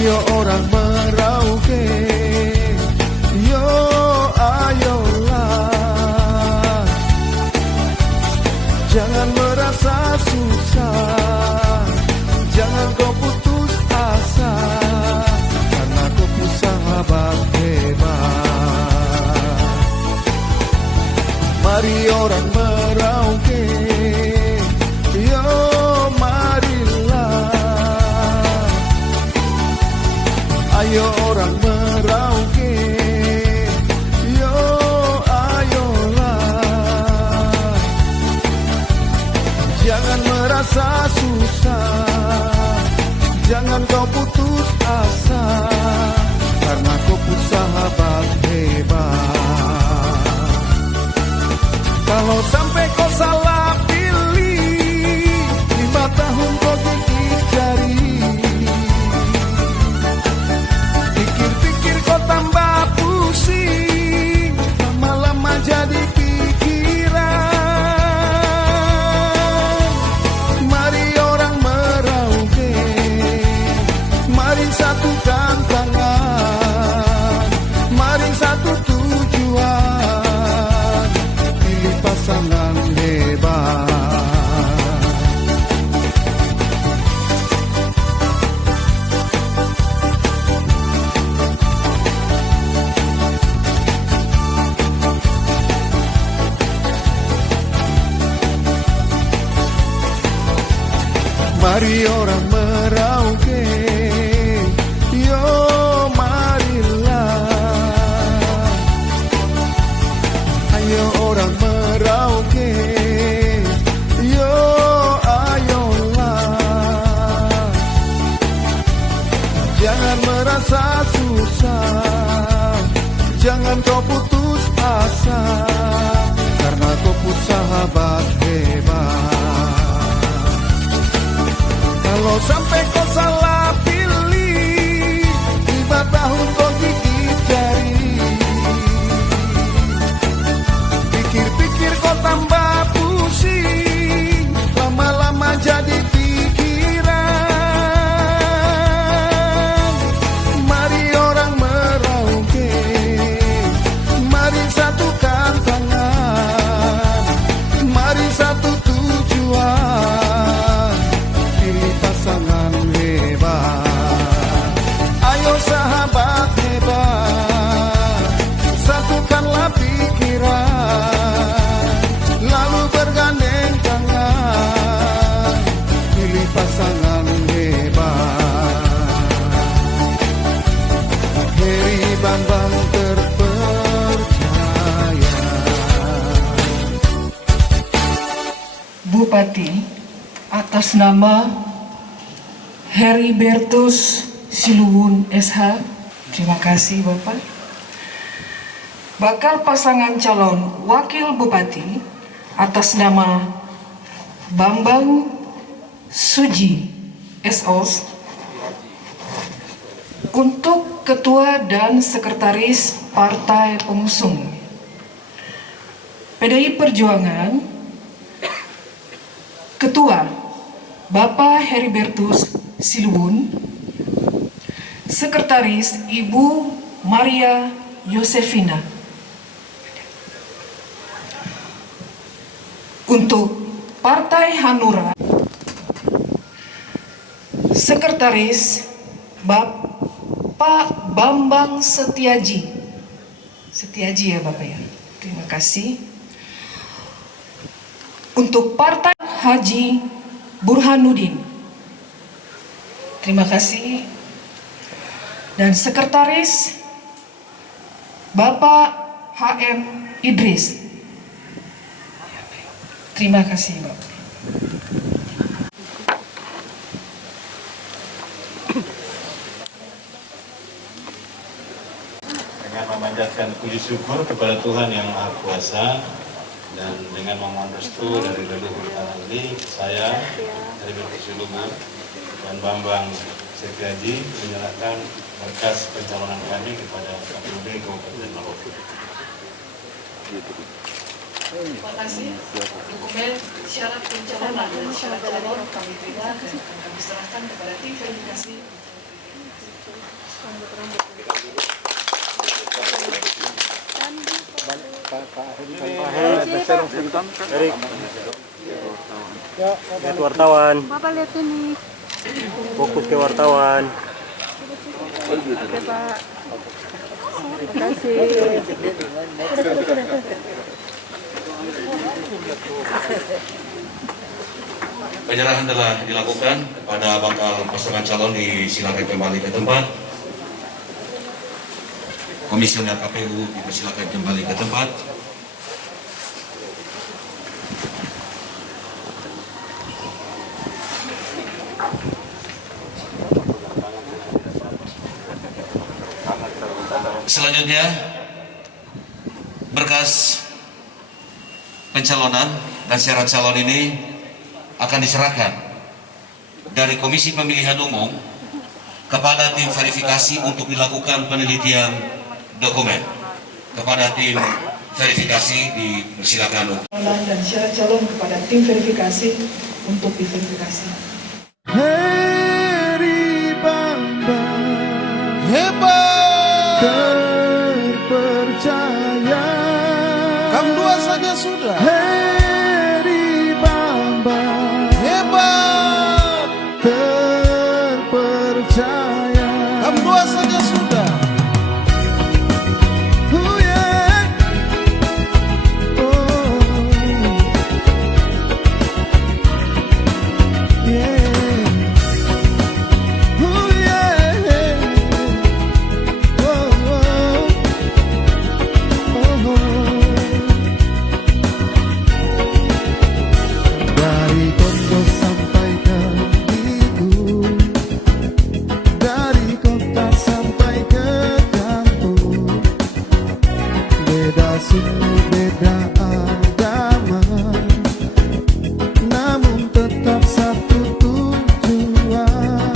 Ayo orang Merauke, yo ayolah, jangan merasa susah, jangan kau putus asa, karena kau punya sahabat hebat. Mari orang Merauke, yo marilah, ayo orang Merauke, yo ayolah, jangan merasa susah, jangan kau putus asa, karena kau punya sahabat hebat. Kalau sampai kau salah pilih, 5 tahun kau gigit jari, pikir-pikir kau tambah pusing, lama-lama jadi pikiran. Mari orang Merauke, mari satukan tangan, mari satu tujuan, pilih pasangan hebat. Mari orang Merauke, yo marilah, ayo orang Merauke, yo ayolah, jangan merasa susah, jangan kau putus asa, karena kau punya sahabat hebat. Kalau sampai kau salah pilih, 5 tahun kau gigit jari, pikir-pikir kau tambah pusing, lama-lama jadi pikiran. Mari orang Merauke, mari satukan tangan, mari satu tujuan, pilih pasangan hebat. Ayo sahabat hebat, satukanlah pikiran, lalu bergandeng tangan, pilih pasangan hebat. Heri Bambang terpercaya. Bupati atas nama Heribertus Siluhun SH, terima kasih Bapak. Bakal pasangan calon wakil bupati atas nama Bambang Suji SOS, untuk ketua dan sekretaris partai pengusung PDI Perjuangan, Ketua Bapak Heribertus Siluhun, Sekretaris Ibu Maria Yosefina. Untuk Partai Hanura, Sekretaris Bapak Bambang Setiaji. Setiaji ya Bapak ya, terima kasih. Untuk Partai Haji Burhanuddin, terima kasih. Dan Sekretaris Bapak HM Idris, terima kasih Bapak. Dengan memanjatkan puji syukur kepada Tuhan Yang Maha Kuasa, dan dengan memohon restu dari leluhur kami ini, saya Heribertus Siluhun dan Bambang Setiaji menyerahkan berkas pencalonan kami kepada KPUD Kabupaten Merauke. Terima kasih. Dokumen syarat pencalonan dan syarat calon kami terima dan kami serahkan kepada tim verifikasi. Lihat wartawan. Bapak lihat ini. Fokus ke wartawan. Oke, Pak. Terima kasih. Penyerahan telah dilakukan kepada bakal pasangan calon, disilakan kembali ke tempat. Komisioner KPU dipersilakan kembali ke tempat. Selanjutnya, berkas pencalonan dan syarat calon ini akan diserahkan dari Komisi Pemilihan Umum kepada tim verifikasi untuk dilakukan penelitian dokumen. Kepada tim verifikasi dipersilakan. Dan syarat calon kepada tim verifikasi untuk diverifikasi. Heri Bamba hebat terpercaya. Kamu dua saja sudah. Heri Bamba hebat terpercaya. Kamu dua saja sudah. Oh yeah. Oh yeah. Oh yeah. Oh, oh, oh. Dari Pondok sampai ke Bigu, dari kota sampai ke kampung, beda suku, beda agama, namun tetap satu tujuan.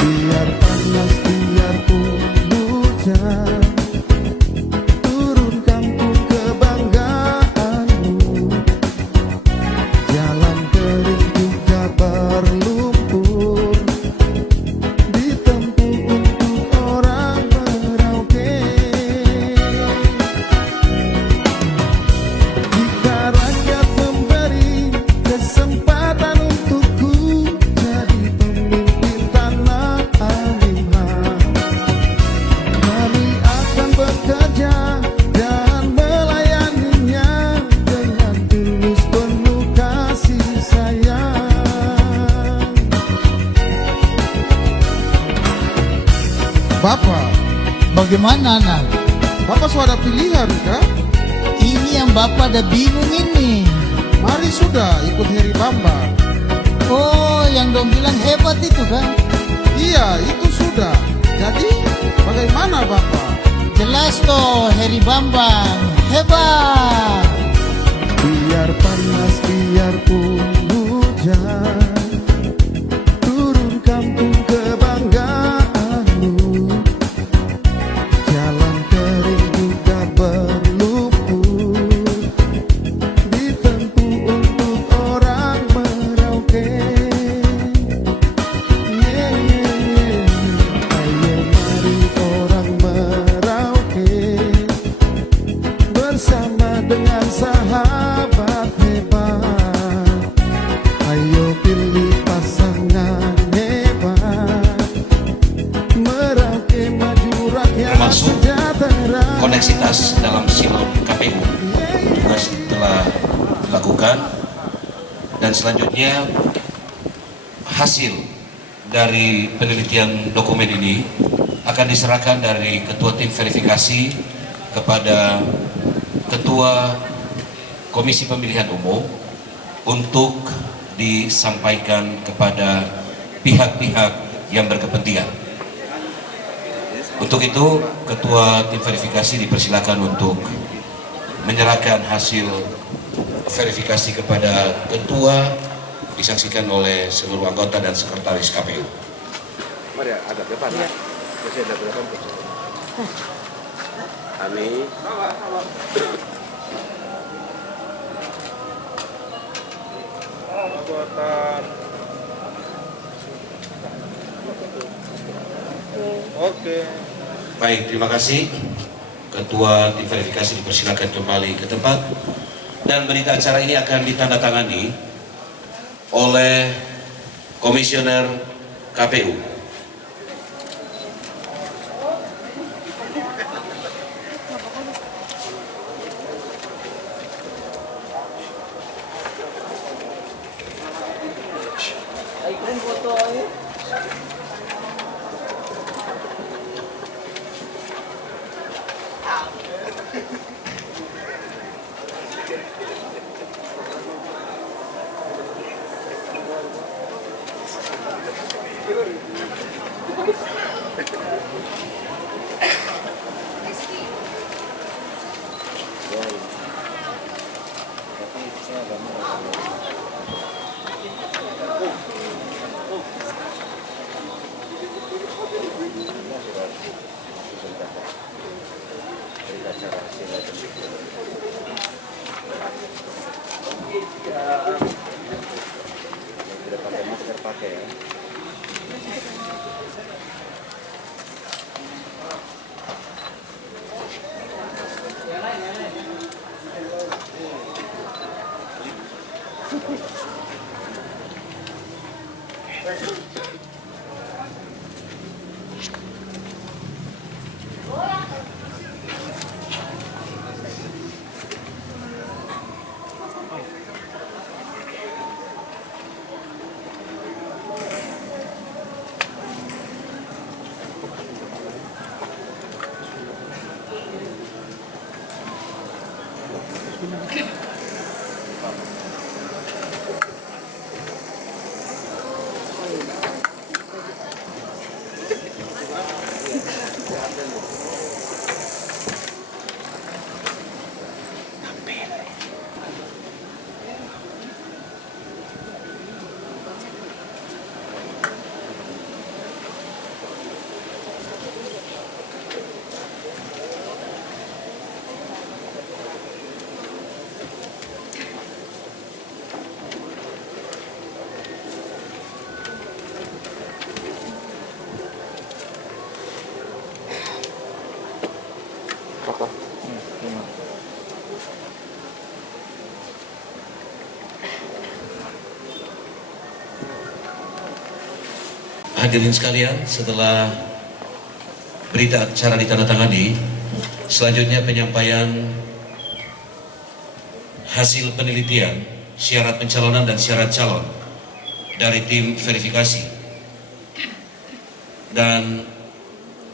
Biar panas, biarpun hujan, turun kampung kebanggaanmu. Jalan kering juga berlumpur, ditempuh untuk orang Merauke. Jika rakyat memberi kesempatan untukku jadi pemimpin tanah Alimah, kami akan bekerja dan melayaninya dengan tulus penuh kasih sayang. Bapak, bagaimana nak? Bapak sudah ada pilihan kah? Ini yang Bapak ada bingung ini. Mari sudah ikut Heri Bamba. Oh, yang dong bilang hebat itu kan? Iya, itu sudah. Jadi bagaimana Bapak? Jelas toh, Heri Bambang hebat. Biar panas, biarpun hujan, turun kampung kebanggaanmu. Jalan kering juga berlumpur, ditempuh untuk orang Merauke. Yeah, yeah, yeah. Ayo mari orang Merauke bersama dengan sahabat hebat. Ayo pilih pasangan hebat. Merauke maju, rakyat Termasuk sejahtera. Koneksitas dalam silon KPU juga telah dilakukan, dan selanjutnya hasil dari penelitian dokumen ini akan diserahkan dari ketua tim verifikasi kepada ketua Komisi Pemilihan Umum untuk disampaikan kepada pihak-pihak yang berkepentingan. Untuk itu, ketua tim verifikasi dipersilakan untuk menyerahkan hasil verifikasi kepada ketua, disaksikan oleh seluruh anggota dan sekretaris KPU. Mari ada depan. Masih ada berapa? Amin. Oke. Baik, terima kasih. Ketua tim verifikasi dipersilakan kembali ke tempat, dan berita acara ini akan ditandatangani oleh Komisioner KPU. Tidak pakai masker pakai ya. Hadirin sekalian, setelah berita acara ditandatangani, selanjutnya penyampaian hasil penelitian syarat pencalonan dan syarat calon dari tim verifikasi, dan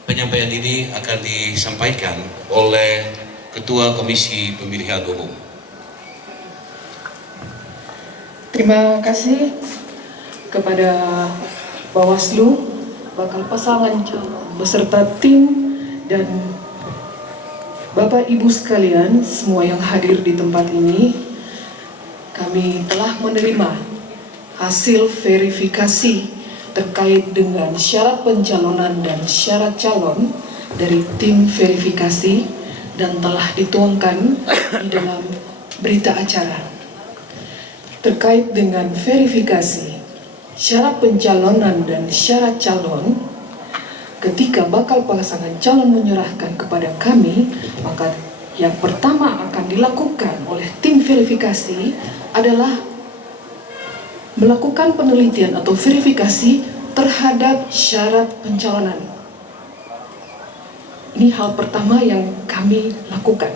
penyampaian ini akan disampaikan oleh Ketua Komisi Pemilihan Umum. Terima kasih kepada Bawaslu, bakal pasangan calon beserta tim, dan Bapak Ibu sekalian semua yang hadir di tempat ini. Kami telah menerima hasil verifikasi terkait dengan syarat pencalonan dan syarat calon dari tim verifikasi dan telah dituangkan di dalam berita acara. Terkait dengan verifikasi syarat pencalonan dan syarat calon, ketika bakal pasangan calon menyerahkan kepada kami, maka yang pertama akan dilakukan oleh tim verifikasi adalah melakukan penelitian atau verifikasi terhadap syarat pencalonan. Ini hal pertama yang kami lakukan.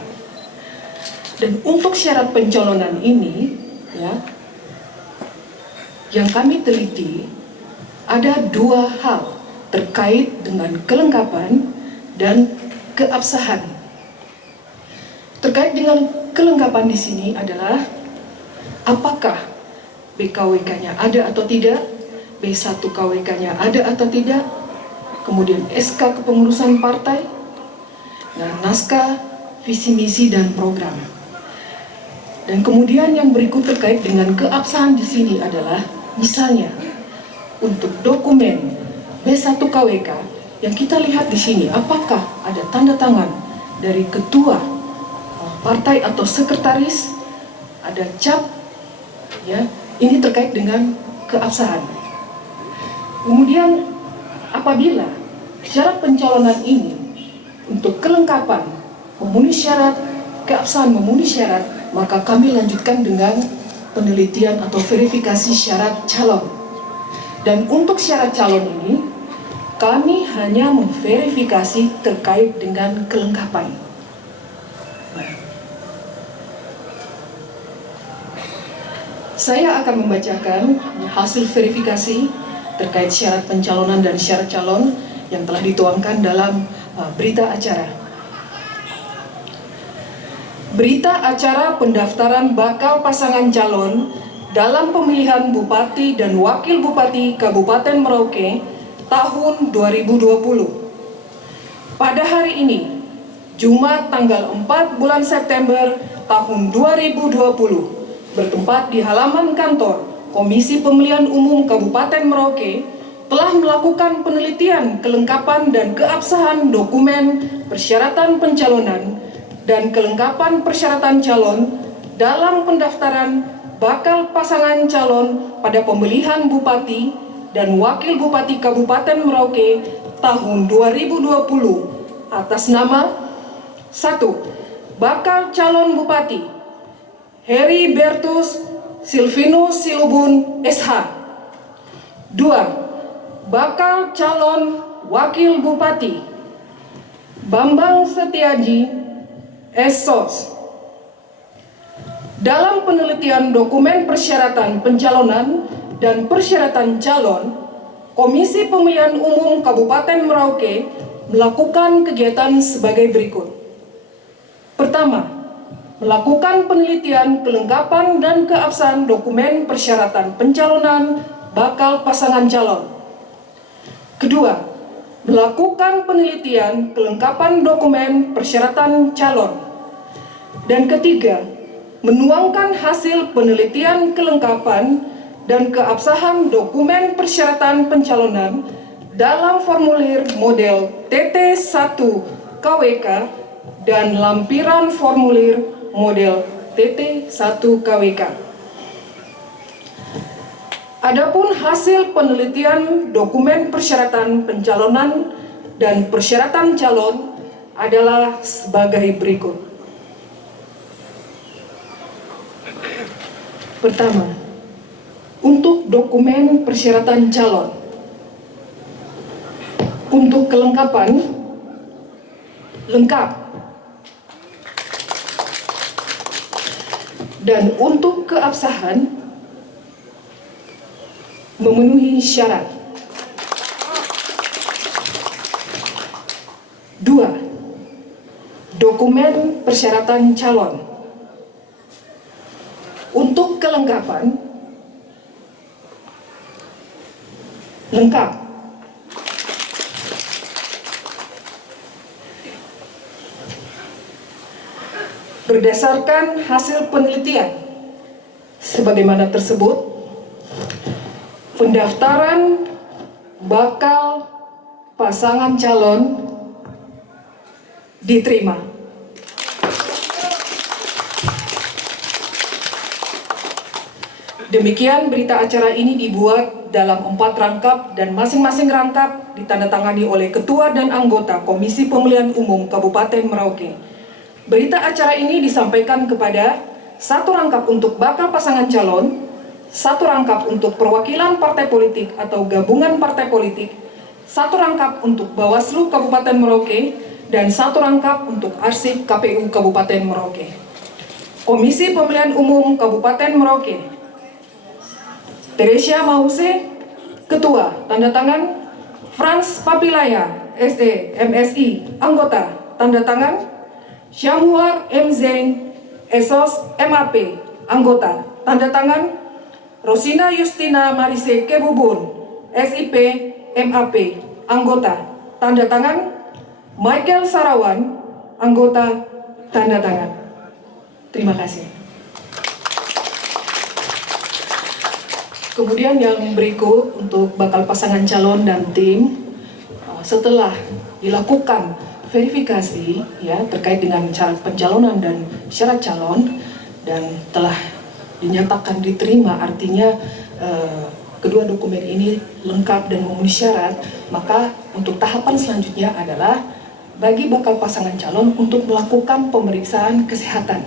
Dan untuk syarat pencalonan ini, ya, yang kami teliti ada dua hal terkait dengan kelengkapan dan keabsahan. Terkait dengan kelengkapan di sini adalah apakah BKWK-nya ada atau tidak, B1 KWK-nya ada atau tidak, kemudian SK kepengurusan partai, dan naskah visi misi dan program. Dan kemudian yang berikut terkait dengan keabsahan di sini adalah misalnya untuk dokumen B1 KWK yang kita lihat di sini, apakah ada tanda tangan dari ketua partai atau sekretaris, ada cap, ya, ini terkait dengan keabsahan. Kemudian apabila syarat pencalonan ini untuk kelengkapan memenuhi syarat, keabsahan memenuhi syarat, maka kami lanjutkan dengan penelitian atau verifikasi syarat calon. Dan untuk syarat calon ini, kami hanya memverifikasi terkait dengan kelengkapan. Saya akan membacakan hasil verifikasi terkait syarat pencalonan dan syarat calon yang telah dituangkan dalam berita acara. Berita acara pendaftaran bakal pasangan calon dalam pemilihan Bupati dan Wakil Bupati Kabupaten Merauke tahun 2020. Pada hari ini, Jumat tanggal 4 bulan September tahun 2020, bertempat di halaman kantor Komisi Pemilihan Umum Kabupaten Merauke, telah melakukan penelitian kelengkapan dan keabsahan dokumen persyaratan pencalonan dan kelengkapan persyaratan calon dalam pendaftaran bakal pasangan calon pada pemilihan Bupati dan Wakil Bupati Kabupaten Merauke tahun 2020 atas nama 1. Bakal calon Bupati Heri Bertus Silvinus Silubun SH. 2. Bakal calon Wakil Bupati Bambang Setiaji SSOS. Dalam penelitian dokumen persyaratan pencalonan dan persyaratan calon, Komisi Pemilihan Umum Kabupaten Merauke melakukan kegiatan sebagai berikut. Pertama, melakukan penelitian kelengkapan dan keabsahan dokumen persyaratan pencalonan bakal pasangan calon. Kedua, melakukan penelitian kelengkapan dokumen persyaratan calon. Dan ketiga, menuangkan hasil penelitian kelengkapan dan keabsahan dokumen persyaratan pencalonan dalam formulir model TT1 KWK dan lampiran formulir model TT1 KWK. Adapun hasil penelitian dokumen persyaratan pencalonan dan persyaratan calon adalah sebagai berikut. Pertama, untuk dokumen persyaratan calon, untuk kelengkapan, lengkap. Dan untuk keabsahan, memenuhi syarat. 2. Dokumen persyaratan calon. Untuk kelengkapan, lengkap. Berdasarkan hasil penelitian sebagaimana tersebut, pendaftaran bakal pasangan calon diterima. Demikian berita acara ini dibuat dalam 4 rangkap dan masing-masing rangkap ditandatangani oleh Ketua dan anggota Komisi Pemilihan Umum Kabupaten Merauke. Berita acara ini disampaikan kepada 1 rangkap untuk bakal pasangan calon, 1 rangkap untuk perwakilan partai politik atau gabungan partai politik, 1 rangkap untuk Bawaslu Kabupaten Merauke, dan 1 rangkap untuk arsip KPU Kabupaten Merauke. Komisi Pemilihan Umum Kabupaten Merauke, Teresia Mause, Ketua, tanda tangan. Frans Papilaya, SD, MSI, anggota, tanda tangan. Syahmuar M. Zeng, SOS, MAP, anggota, tanda tangan. Rosina Justina Marise Kebubun, SIP, MAP, anggota, tanda tangan. Michael Sarawan, anggota, tanda tangan. Terima kasih. Kemudian yang berikut untuk bakal pasangan calon dan tim, setelah dilakukan verifikasi ya terkait dengan syarat pencalonan dan syarat calon dan telah dinyatakan diterima, artinya kedua dokumen ini lengkap dan memenuhi syarat, maka untuk tahapan selanjutnya adalah bagi bakal pasangan calon untuk melakukan pemeriksaan kesehatan.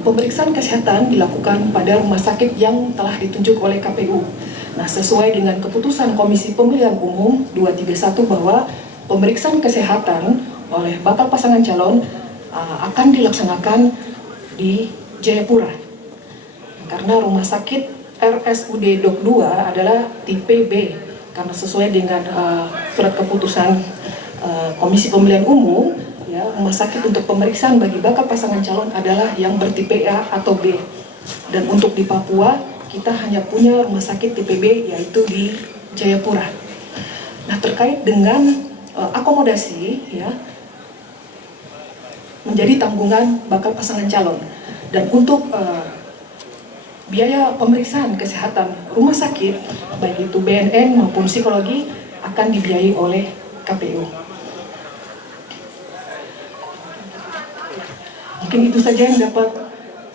Pemeriksaan kesehatan dilakukan pada rumah sakit yang telah ditunjuk oleh KPU. Nah, sesuai dengan keputusan Komisi Pemilihan Umum 231 bahwa pemeriksaan kesehatan oleh bakal pasangan calon akan dilaksanakan di Jayapura. Karena rumah sakit RSUD Dok 2 adalah tipe B, karena sesuai dengan surat keputusan Komisi Pemilihan Umum, ya, rumah sakit untuk pemeriksaan bagi bakal pasangan calon adalah yang bertipe A atau B. Dan untuk di Papua kita hanya punya rumah sakit tipe B, yaitu di Jayapura. Nah, terkait dengan akomodasi, ya, menjadi tanggungan bakal pasangan calon. Dan untuk biaya pemeriksaan kesehatan rumah sakit, baik itu BNN maupun psikologi, akan dibiayai oleh KPU. Mungkin itu saja yang dapat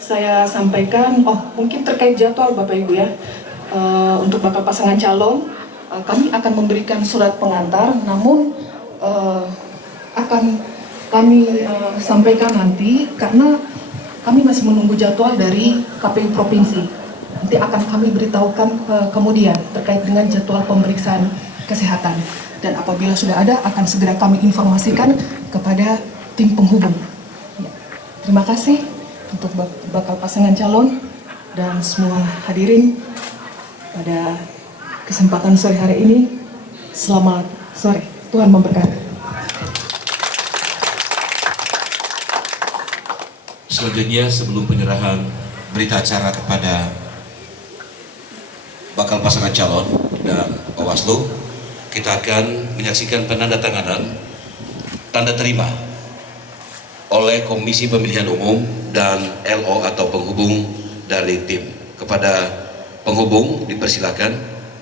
saya sampaikan. Oh, mungkin terkait jadwal Bapak Ibu ya, untuk bakal pasangan calon, kami akan memberikan surat pengantar, namun akan kami sampaikan nanti karena kami masih menunggu jadwal dari KPU Provinsi. Nanti akan kami beritahukan kemudian terkait dengan jadwal pemeriksaan kesehatan. Dan apabila sudah ada, akan segera kami informasikan kepada tim penghubung. Terima kasih untuk bakal pasangan calon dan semua hadirin pada kesempatan sore hari ini. Selamat sore, Tuhan memberkati. Selanjutnya, sebelum penyerahan berita acara kepada bakal pasangan calon dan Bawaslu, kita akan menyaksikan penandatanganan tanda terima oleh Komisi Pemilihan Umum dan LO atau penghubung dari tim. Kepada penghubung dipersilakan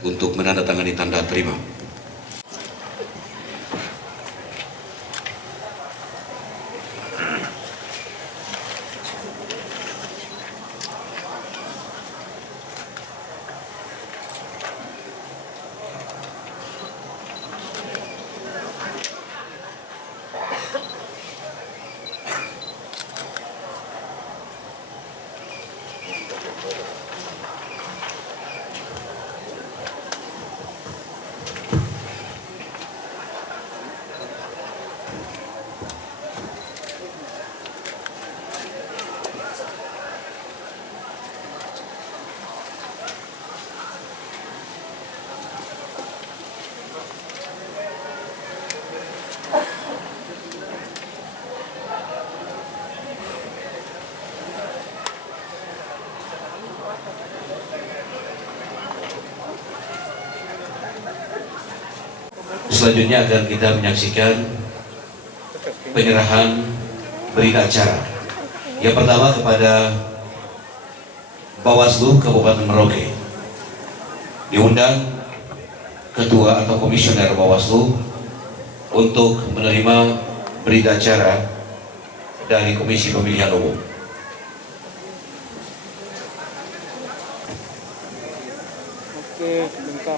untuk menandatangani tanda terima. Selanjutnya akan kita menyaksikan penyerahan berita acara. Yang pertama kepada Bawaslu Kabupaten Merauke. Diundang Ketua atau Komisioner Bawaslu untuk menerima berita acara dari Komisi Pemilihan Umum. Oke, sebentar.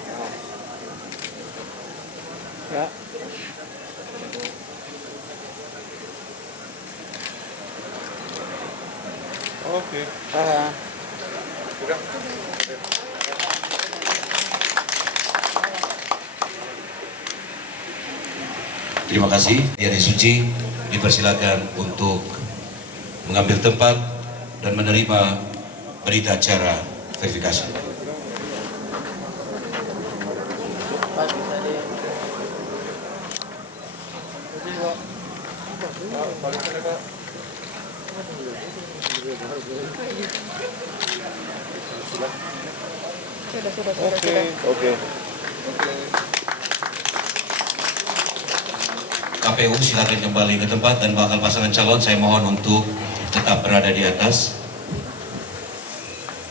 Ya. Oke. Terima kasih. Diari Suci dipersilakan untuk mengambil tempat dan menerima berita acara verifikasi. Oke. KPU silakan kembali ke tempat dan bakal pasangan calon saya mohon untuk tetap berada di atas.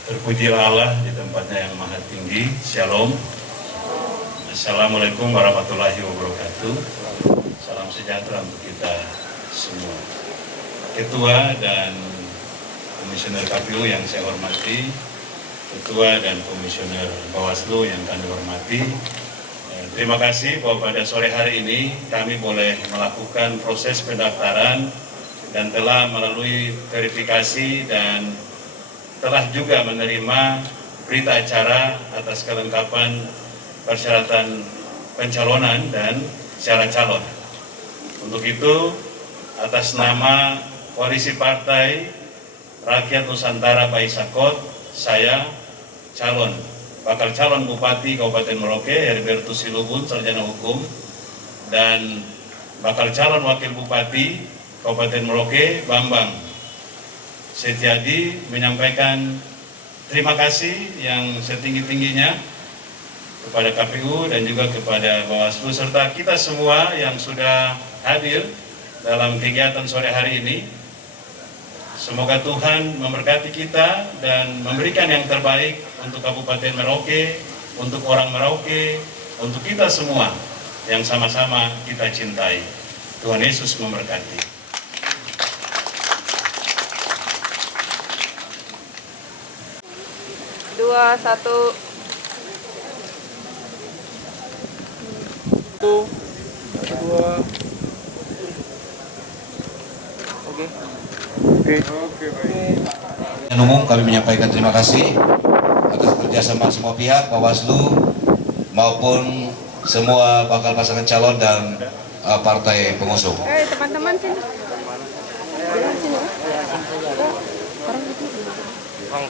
Terpujilah Allah di tempatnya yang maha tinggi. Shalom. Assalamualaikum warahmatullahi wabarakatuh. Salam sejahtera untuk kita semua. Ketua dan Komisioner KPU yang saya hormati, Ketua dan Komisioner Bawaslu yang kami hormati, Terima kasih bahwa pada sore hari ini kami boleh melakukan proses pendaftaran dan telah melalui verifikasi dan telah juga menerima berita acara atas kelengkapan persyaratan pencalonan dan syarat calon. Untuk itu, atas nama Koalisi Partai Rakyat Nusantara Baisakot, saya bakal calon Bupati Kabupaten Merauke Heribertus Silubun, sarjana hukum, dan bakal calon Wakil Bupati Kabupaten Merauke Bambang Setiadi menyampaikan terima kasih yang setinggi-tingginya kepada KPU dan juga kepada Bawaslu serta kita semua yang sudah hadir dalam kegiatan sore hari ini. Semoga Tuhan memberkati kita dan memberikan yang terbaik untuk Kabupaten Merauke, untuk orang Merauke, untuk kita semua yang sama-sama kita cintai. Tuhan Yesus memberkati. Dua, satu. Satu, dua. Oke. Oke, baik. Dan umum kami menyampaikan terima kasih atas kerjasama semua pihak, Bawaslu maupun semua bakal pasangan calon dan partai pengusung. Teman-teman sini.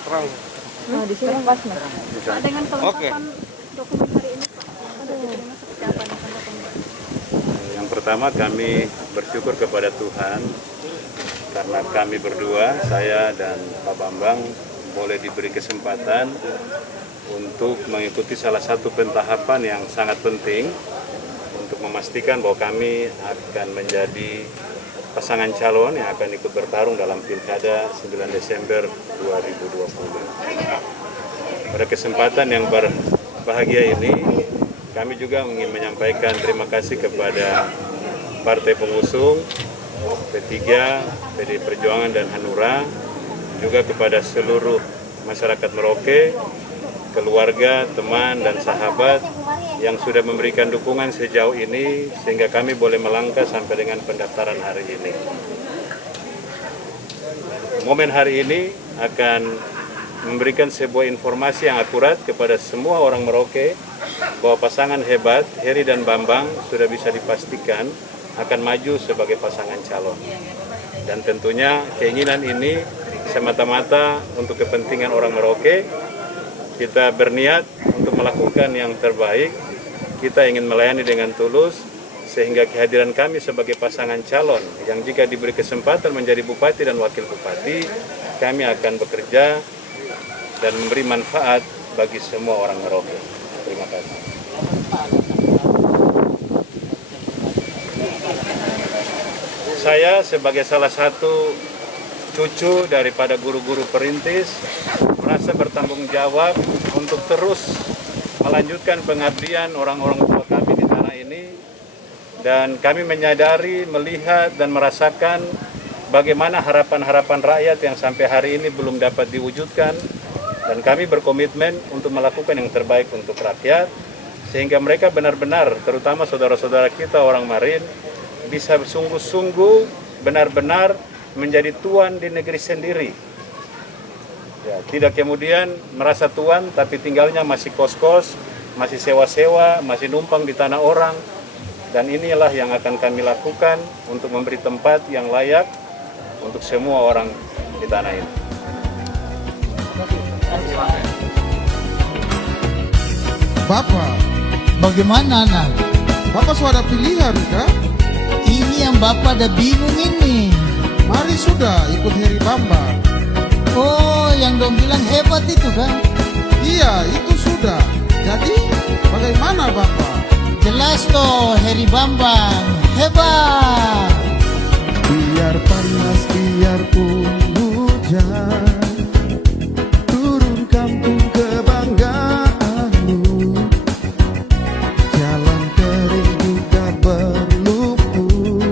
Terang. Nah, di sini pas Mas. Dengan kelengkapan dokumen hari ini ada diterima seperti apa nih tanggapannya? Yang pertama kami bersyukur kepada Tuhan karena kami berdua, saya dan Pak Bambang, boleh diberi kesempatan untuk mengikuti salah satu pentahapan yang sangat penting untuk memastikan bahwa kami akan menjadi pasangan calon yang akan ikut bertarung dalam Pilkada 9 Desember 2020. Pada kesempatan yang berbahagia ini, kami juga ingin menyampaikan terima kasih kepada partai pengusung, P3, PD Perjuangan dan Hanura, juga kepada seluruh masyarakat Merauke, keluarga, teman, dan sahabat yang sudah memberikan dukungan sejauh ini sehingga kami boleh melangkah sampai dengan pendaftaran hari ini. Momen hari ini akan memberikan sebuah informasi yang akurat kepada semua orang Merauke bahwa pasangan hebat Heri dan Bambang sudah bisa dipastikan akan maju sebagai pasangan calon. Dan tentunya keinginan ini semata-mata untuk kepentingan orang Merauke. Kita berniat untuk melakukan yang terbaik. Kita ingin melayani dengan tulus sehingga kehadiran kami sebagai pasangan calon yang jika diberi kesempatan menjadi bupati dan wakil bupati, kami akan bekerja dan memberi manfaat bagi semua orang Merauke. Terima kasih. Saya sebagai salah satu cucu daripada guru-guru perintis merasa bertanggung jawab untuk terus melanjutkan pengabdian orang-orang tua kami di tanah ini, dan kami menyadari, melihat dan merasakan bagaimana harapan-harapan rakyat yang sampai hari ini belum dapat diwujudkan, dan kami berkomitmen untuk melakukan yang terbaik untuk rakyat sehingga mereka benar-benar, terutama saudara-saudara kita orang Marin, bisa sungguh-sungguh benar-benar menjadi tuan di negeri sendiri. Ya, tidak kemudian merasa tuan tapi tinggalnya masih kos-kos, masih sewa-sewa, masih numpang di tanah orang. Dan inilah yang akan kami lakukan untuk memberi tempat yang layak untuk semua orang di tanah ini. Bapak, bagaimana nak? Bapak sudah pilihan kah? Ini yang Bapak ada bingung ini. Mari sudah ikut Heri Bambang. Oh, yang dong bilang hebat itu kan? Iya, itu sudah. Jadi, bagaimana Bapak? Jelas toh, Heri Bambang hebat. Biar panas, biarpun hujan, turun kampung kebanggaanmu. Jalan kering juga berlumpur,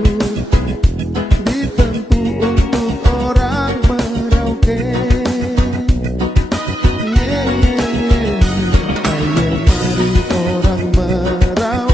ditempuh untuk orang Merauke. Ayo mari orang Merauke.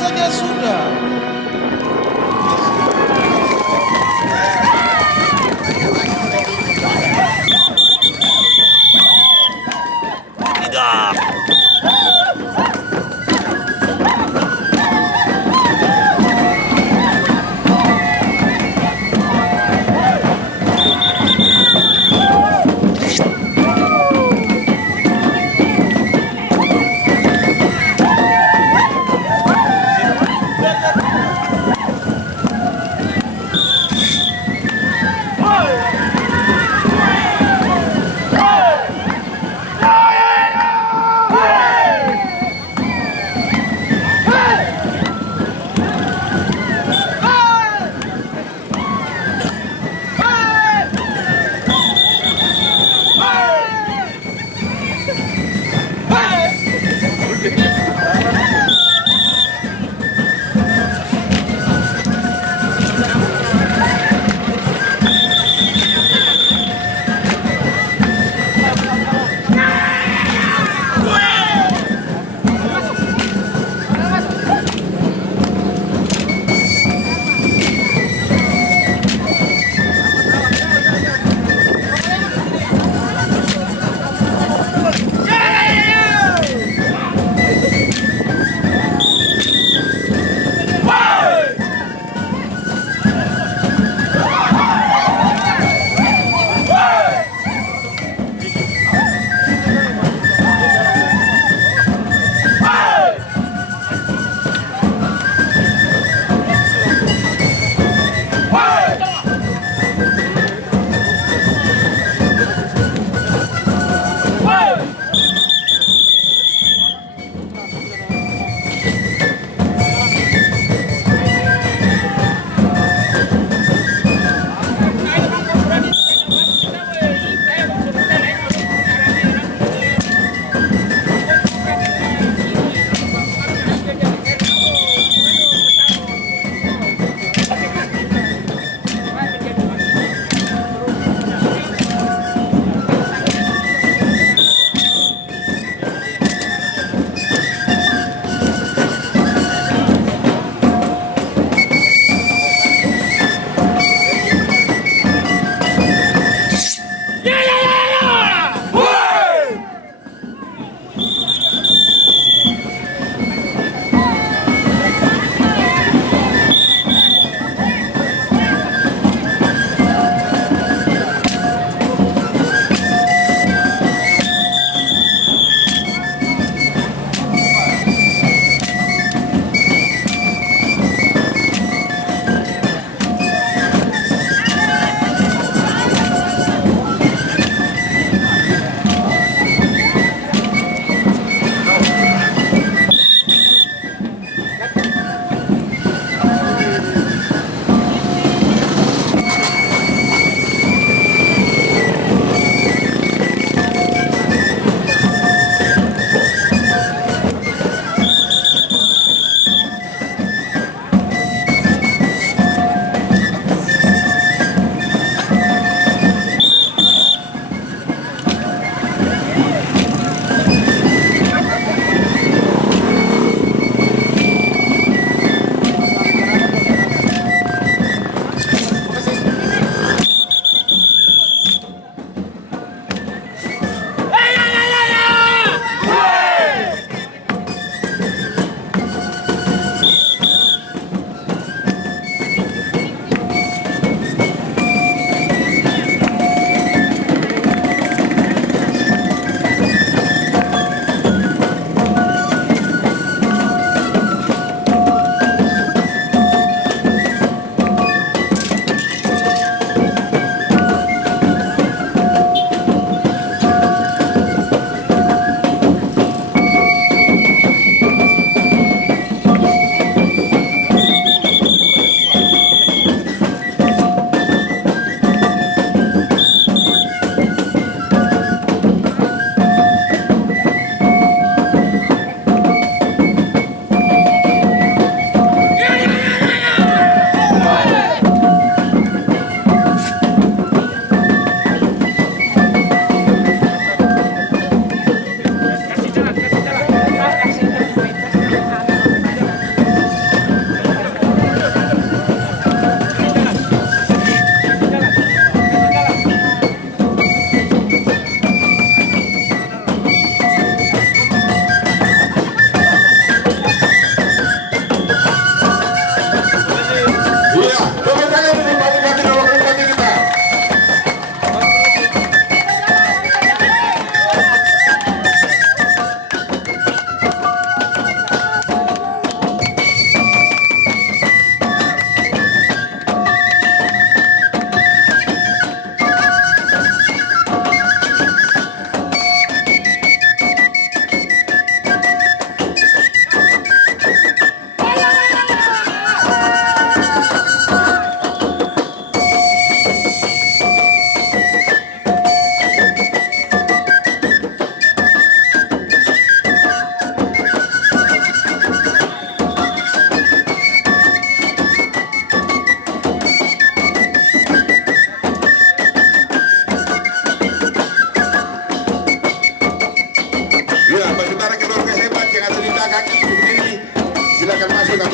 saja sudah.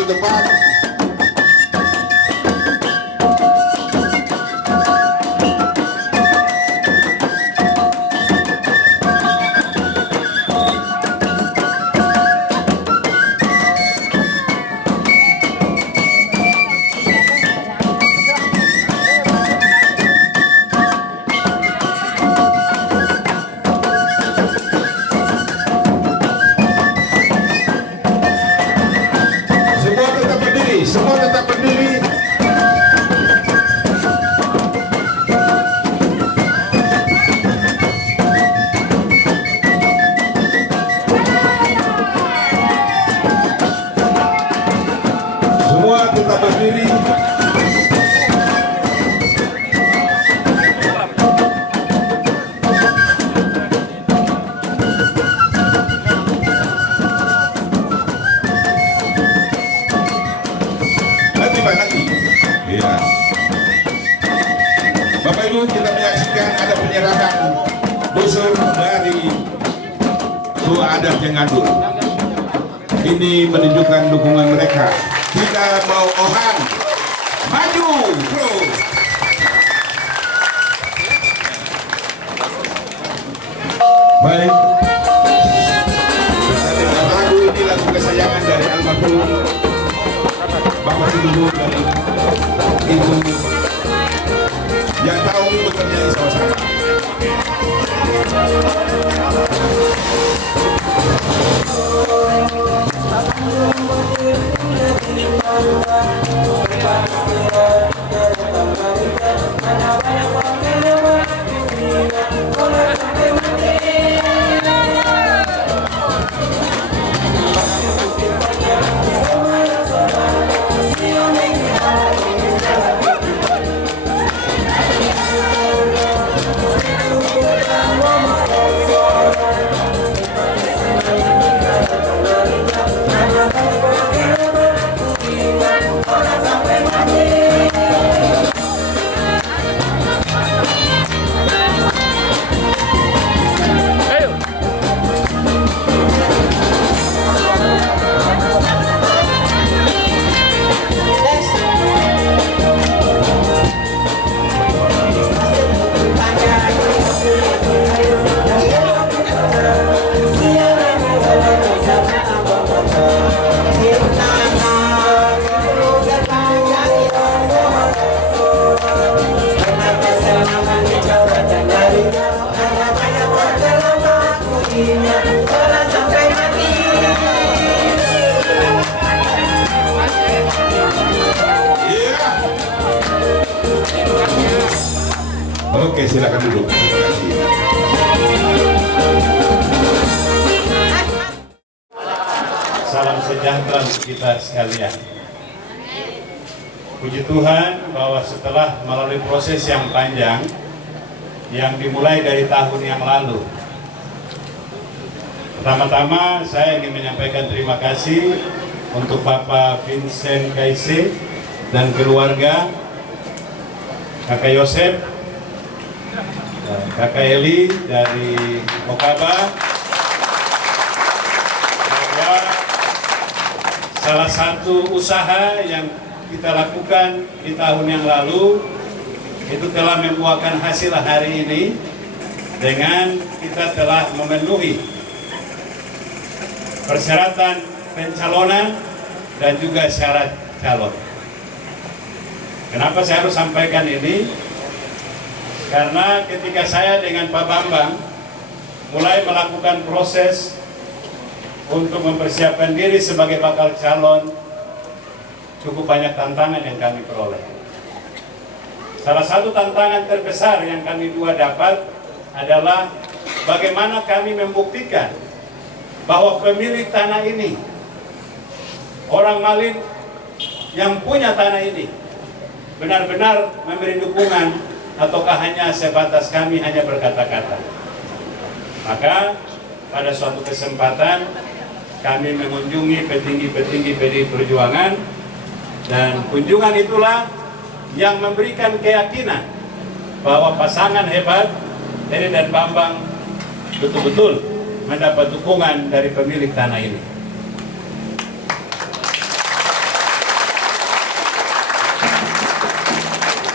depan. Semua tetap berdiri. Semua tetap berdiri. Nanti. Ya. Bapak Ibu, kita menyaksikan ada penyerahan busur dari Tua Adat Cengandur. Ini menunjukkan dukungan mereka. Kita mau Ohan maju, bro. Baik. Lagu ini lagu kesayangan dari almarhum Bapak Ibu dari Ibu yang tahu bekerja sama-sama. Oke, silakan duduk. Terima kasih. Salam sejahtera untuk kita sekalian. Puji Tuhan bahwa setelah melalui proses yang panjang yang dimulai dari tahun yang lalu, pertama-tama saya ingin menyampaikan terima kasih untuk Bapak Vincent Kaise dan keluarga, Kakak Yosep, Kakak Eli dari Okaba, bahwa salah satu usaha yang kita lakukan di tahun yang lalu itu telah membuahkan hasil hari ini dengan kita telah memenuhi persyaratan pencalonan dan juga syarat calon. Kenapa saya harus sampaikan ini? Karena ketika saya dengan Pak Bambang mulai melakukan proses untuk mempersiapkan diri sebagai bakal calon, cukup banyak tantangan yang kami peroleh. Salah satu tantangan terbesar yang kami dua dapat adalah bagaimana kami membuktikan bahwa pemilik tanah ini, orang Malin yang punya tanah ini, benar-benar memberi dukungan, ataukah hanya sebatas kami hanya berkata-kata. Maka pada suatu kesempatan kami mengunjungi petinggi-petinggi PDI Perjuangan, dan kunjungan itulah yang memberikan keyakinan bahwa pasangan hebat Eri dan Bambang betul-betul mendapat dukungan dari pemilik tanah ini.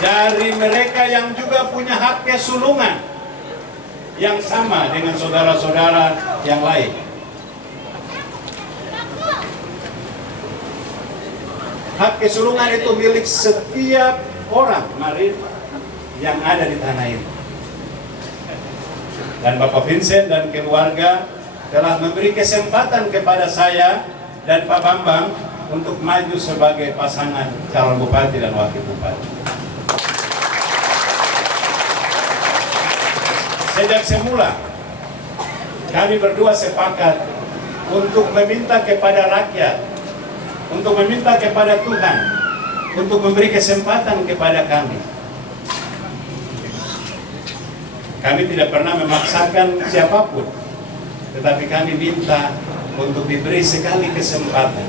dari mereka yang juga punya hak kesulungan yang sama dengan saudara-saudara yang lain. Hak kesulungan itu milik setiap orang Marin yang ada di tanah ini. Dan Bapak Vincent dan keluarga telah memberi kesempatan kepada saya dan Pak Bambang untuk maju sebagai pasangan calon bupati dan wakil bupati. Sejak semula, kami berdua sepakat untuk meminta kepada rakyat, untuk meminta kepada Tuhan, untuk memberi kesempatan kepada kami. Kami tidak pernah memaksakan siapapun, tetapi kami minta untuk diberi sekali kesempatan.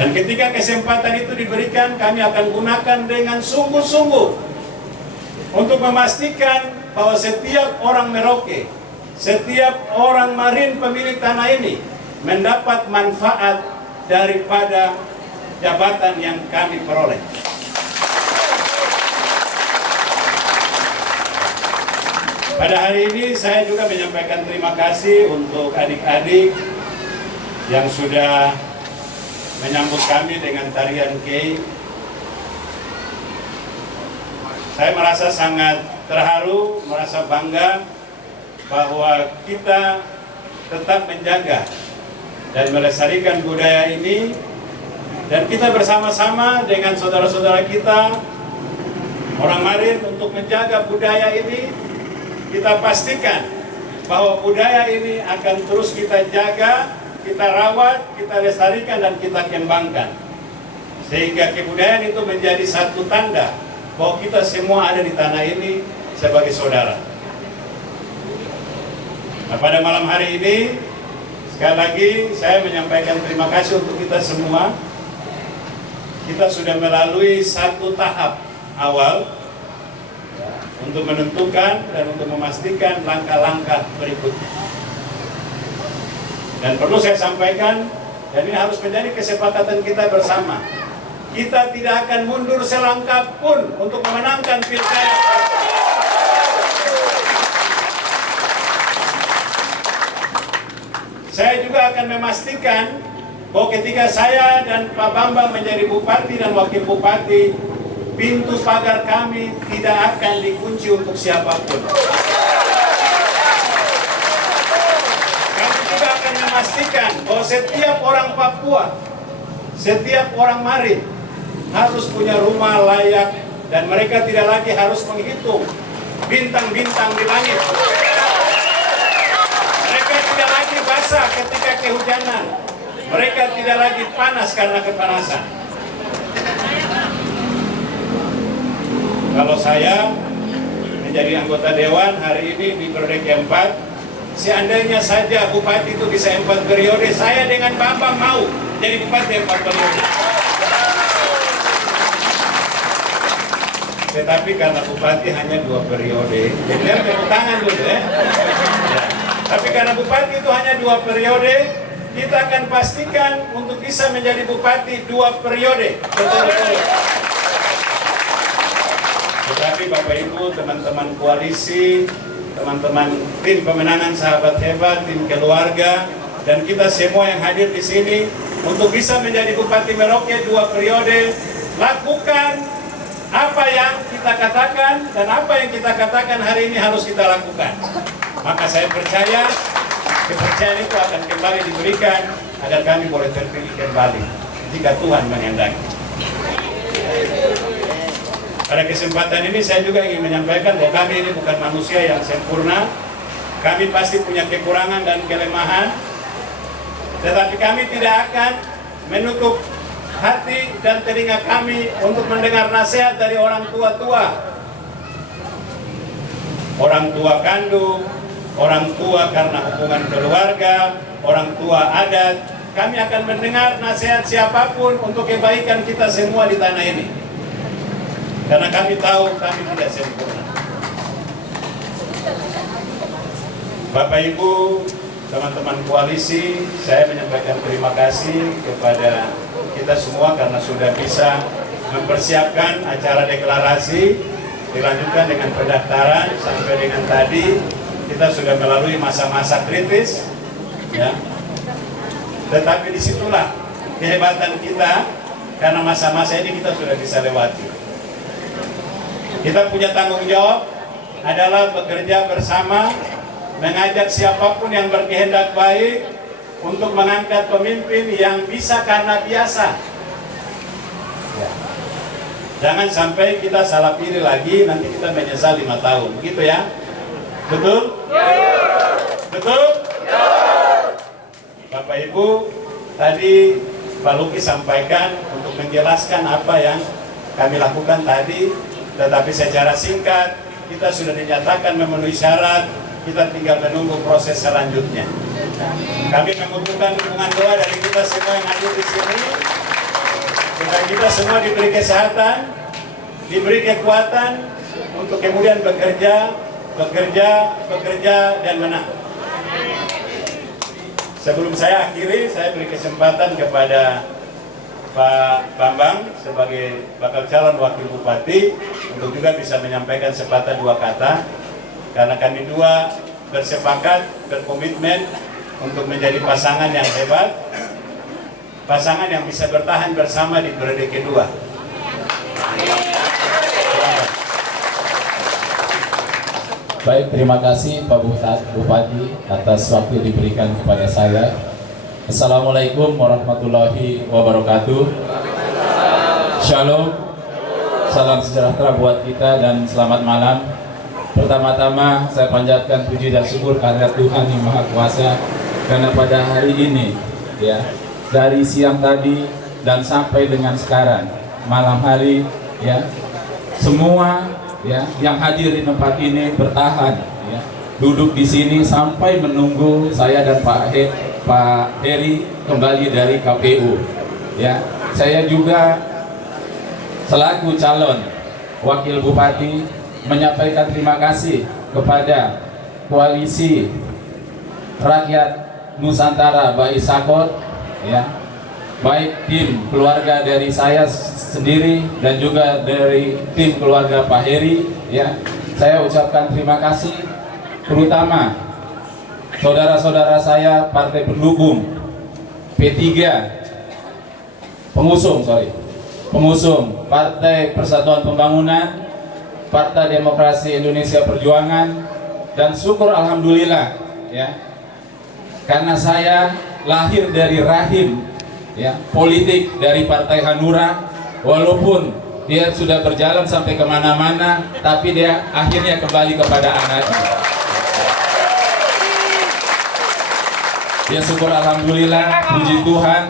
Dan ketika kesempatan itu diberikan, kami akan gunakan dengan sungguh-sungguh untuk memastikan bahwa setiap orang Merauke, setiap orang Marin pemilik tanah ini mendapat manfaat daripada jabatan yang kami peroleh. Pada hari ini saya juga menyampaikan terima kasih untuk adik-adik yang sudah menyambut kami dengan tarian kei. Saya merasa sangat terharu, merasa bangga bahwa kita tetap menjaga dan melestarikan budaya ini, dan kita bersama-sama dengan saudara-saudara kita orang Marin untuk menjaga budaya ini. Kita pastikan bahwa budaya ini akan terus kita jaga, kita rawat, kita lestarikan, dan kita kembangkan, sehingga kebudayaan itu menjadi satu tanda bahwa kita semua ada di tanah ini sebagai saudara. Nah, pada malam hari ini sekali lagi saya menyampaikan terima kasih untuk kita semua. Kita sudah melalui satu tahap awal untuk menentukan dan untuk memastikan langkah-langkah berikutnya. Dan perlu saya sampaikan, dan ini harus menjadi kesepakatan kita bersama, kita tidak akan mundur selangkah pun untuk memenangkan pilkada. Saya juga akan memastikan bahwa ketika saya dan Pak Bambang menjadi bupati dan wakil bupati, pintu pagar kami tidak akan dikunci untuk siapapun. Kami juga akan memastikan bahwa setiap orang Papua, setiap orang Marin harus punya rumah layak, dan mereka tidak lagi harus menghitung bintang-bintang di langit. Mereka tidak lagi basah ketika kehujanan. Mereka tidak lagi panas karena kepanasan. Kalau saya menjadi anggota dewan hari ini di periode keempat, seandainya saja bupati itu bisa 4 periode, saya dengan Bambang mau jadi bupati 4 periode. Tetapi karena bupati hanya 2 periode, jadi tepuk tangan dulu ya. Tapi karena bupati itu hanya 2 periode, kita akan pastikan untuk bisa menjadi bupati 2 periode. Betul-betul. Tetapi Bapak Ibu, teman-teman koalisi, teman-teman tim pemenangan Sahabat Hebat, tim keluarga, dan kita semua yang hadir di sini untuk bisa menjadi Bupati Merauke 2 periode, lakukan apa yang kita katakan, dan apa yang kita katakan hari ini harus kita lakukan. Maka saya percaya kepercayaan itu akan kembali diberikan agar kami boleh terpilih kembali jika Tuhan menghendaki. Pada kesempatan ini saya juga ingin menyampaikan bahwa kami ini bukan manusia yang sempurna. Kami pasti punya kekurangan dan kelemahan, tetapi kami tidak akan menutup hati dan telinga kami untuk mendengar nasihat dari orang tua-tua. Orang tua kandung, orang tua karena hubungan keluarga, orang tua adat. Kami akan mendengar nasihat siapapun untuk kebaikan kita semua di tanah ini. Karena kami tahu kami tidak sempurna. Bapak Ibu, teman-teman koalisi, saya menyampaikan terima kasih kepada kita semua karena sudah bisa mempersiapkan acara deklarasi, dilanjutkan dengan pendaftaran sampai dengan tadi kita sudah melalui masa-masa kritis, ya. Tetapi disitulah kehebatan kita, karena masa-masa ini kita sudah bisa lewati. Kita punya tanggung jawab adalah bekerja bersama, mengajak siapapun yang berkehendak baik untuk mengangkat pemimpin yang bisa karena biasa. Ya. Jangan sampai kita salah pilih lagi, nanti kita menyesal 5 tahun, begitu ya? Betul? Betul? Bapak Ibu, tadi Pak Luki sampaikan untuk menjelaskan apa yang kami lakukan tadi, tetapi secara singkat kita sudah dinyatakan memenuhi syarat, kita tinggal menunggu proses selanjutnya. Kami membutuhkan dukungan doa dari kita semua yang hadir di sini, supaya kita semua diberi kesehatan, diberi kekuatan untuk kemudian bekerja dan menang. Sebelum saya akhiri, saya beri kesempatan kepada Pak Bambang sebagai bakal calon wakil bupati untuk juga bisa menyampaikan sepatah 2 kata, karena kami dua bersepakat, berkomitmen untuk menjadi pasangan yang hebat, pasangan yang bisa bertahan bersama di periode kedua. Baik, terima kasih Pak Bupati atas waktu diberikan kepada saya. Assalamualaikum warahmatullahi wabarakatuh. Shalom, salam sejahtera buat kita dan selamat malam. Pertama-tama saya panjatkan puji dan syukur kehadirat Tuhan Yang Maha Kuasa, karena pada hari ini, ya, dari siang tadi dan sampai dengan sekarang malam hari, ya, semua, ya, yang hadir di tempat ini bertahan, ya, duduk di sini sampai menunggu saya dan Pak Heri kembali dari KPU. Ya, saya juga selaku calon wakil bupati menyampaikan terima kasih kepada Koalisi Rakyat Nusantara Baisakot, ya, baik tim keluarga dari saya sendiri dan juga dari tim keluarga Pak Heri, ya. Saya ucapkan terima kasih terutama saudara-saudara saya partai pendukung P3 pengusung Partai Persatuan Pembangunan, Partai Demokrasi Indonesia Perjuangan, dan syukur alhamdulillah, ya, karena saya lahir dari rahim, ya, politik dari Partai Hanura, walaupun dia sudah berjalan sampai kemana-mana, tapi dia akhirnya kembali kepada anaknya. Ya, syukur alhamdulillah, puji Tuhan,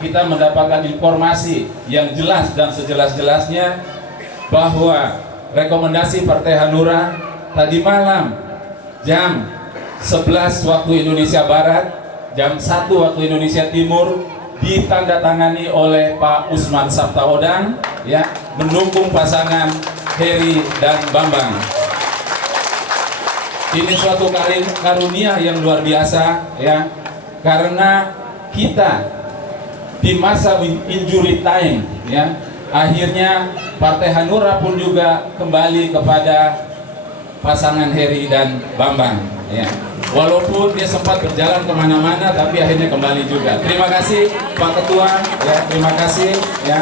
kita mendapatkan informasi yang jelas dan sejelas-jelasnya bahwa rekomendasi Partai Hanura tadi malam jam 11 waktu Indonesia Barat, jam 1 waktu Indonesia Timur ditandatangani oleh Pak Usman Sabtaodang, ya, mendukung pasangan Heri dan Bambang. Ini suatu karunia yang luar biasa, ya, karena kita di masa injury time, ya, akhirnya Partai Hanura pun juga kembali kepada pasangan Heri dan Bambang, ya. Walaupun dia sempat berjalan kemana-mana, tapi akhirnya kembali juga. Terima kasih Pak Ketua, ya, terima kasih, ya.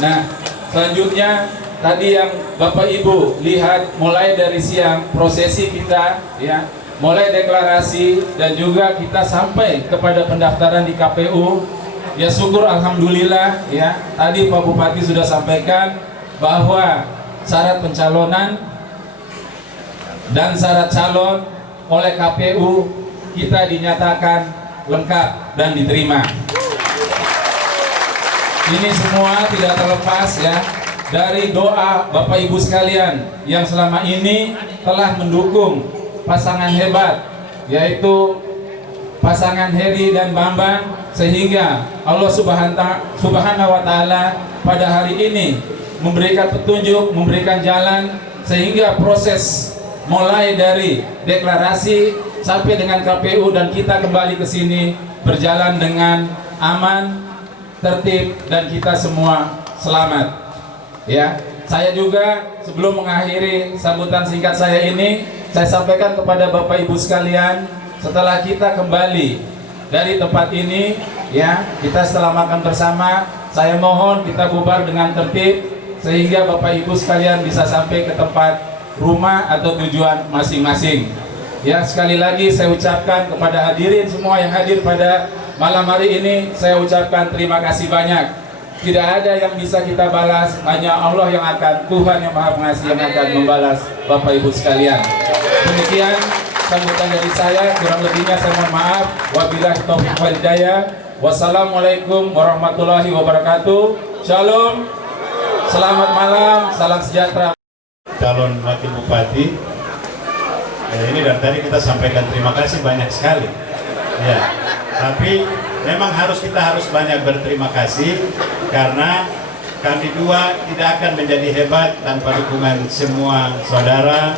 Nah, selanjutnya tadi yang Bapak Ibu lihat mulai dari siang prosesi kita, ya, mulai deklarasi dan juga kita sampai kepada pendaftaran di KPU. Ya, syukur alhamdulillah, ya. Tadi Pak Bupati sudah sampaikan bahwa syarat pencalonan dan syarat calon oleh KPU kita dinyatakan lengkap dan diterima. Ini semua tidak terlepas, ya, dari doa Bapak Ibu sekalian yang selama ini telah mendukung pasangan hebat, yaitu pasangan Heri dan Bambang, sehingga Allah Subhanahu wa Ta'ala pada hari ini memberikan petunjuk, memberikan jalan, sehingga proses mulai dari deklarasi sampai dengan KPU dan kita kembali ke sini berjalan dengan aman, tertib, dan kita semua selamat. Ya, saya juga sebelum mengakhiri sambutan singkat saya ini, saya sampaikan kepada Bapak Ibu sekalian, setelah kita kembali dari tempat ini, ya, kita setelah makan bersama, saya mohon kita bubar dengan tertib sehingga Bapak Ibu sekalian bisa sampai ke tempat rumah atau tujuan masing-masing. Ya, sekali lagi saya ucapkan kepada hadirin semua yang hadir pada malam hari ini, saya ucapkan terima kasih banyak. Tidak ada yang bisa kita balas, hanya Allah yang akan, Tuhan yang Maha Pengasih yang akan membalas Bapak Ibu sekalian. Demikian sambutan dari saya, kurang lebihnya saya mohon maaf. Wabillahi taufiq wal hidayah. Wassalamualaikum warahmatullahi wabarakatuh. Shalom. Selamat malam, salam sejahtera. Calon wakil bupati, ini dari tadi kita sampaikan terima kasih banyak sekali. Ya, tapi memang kita harus banyak berterima kasih karena kami dua tidak akan menjadi hebat tanpa dukungan semua saudara,